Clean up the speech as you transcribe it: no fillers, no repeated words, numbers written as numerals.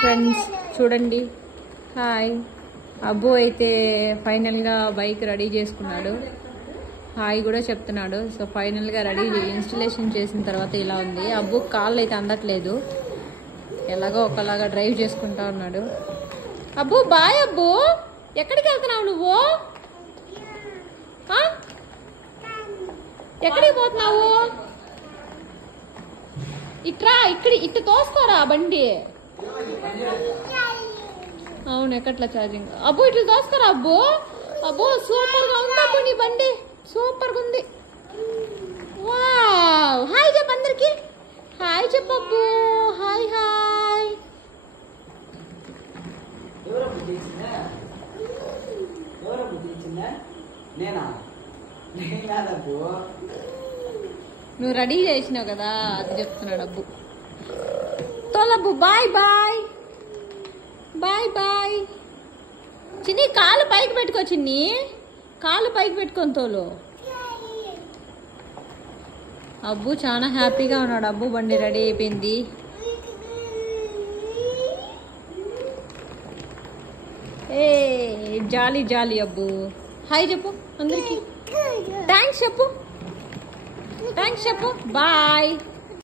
Friends చూడండి. Hi. అబ్బు అయితే ఫైనల్గా బైక్ రెడీ చేసుకున్నాడు. హాయ్ కూడా చెప్తున్నాడు. సో ఫైనల్గా రెడీ ఇన్స్టలేషన్ చేసిన తర్వాత ఇలా ఉంది. అబ్బు కాళ్ళు అయితే అందట్లేదు, ఎలాగో ఒకలాగా డ్రైవ్ చేసుకుంటా ఉన్నాడు. అబ్బు బాయ్. అబ్బు ఎక్కడికి వెళ్తున్నావు నువ్వు? ఎక్కడికి పోతున్నావు? ఇట్రా, ఇట్టు తోసుకోరా బండి. అవును, ఎక్కట్లా ఛార్జింగ్. అబ్బు ఇట్లా తోసుకోరా అబ్బు. అబ్బు సూపర్ గా ఉంది అబ్బు, నీ బండి సూపర్ గా ఉంది. వావ్, హాయ్ చెప్పు అందరికి. హాయ్ చెప్పు అబ్బు. Hi hi. నువ్వు రెడీ చేసినావు కదా, అది చెప్తున్నాడు అబ్బు. తోలబ్బు. Bye bye bye bye. చిన్ని కాలు పైకి పెట్టుకో, చిన్ని కాలు పైకి పెట్టుకొని తోలు. అబ్బు చాలా హ్యాపీగా ఉన్నాడు. అబ్బు బండి రెడీ అయిపోయింది. ఏ జాలీ జాలీ అబ్బు. హాయ్ చెప్పు అందరికి. థ్యాంక్స్ చెప్పు. థ్యాంక్స్ చెప్పు. బాయ్.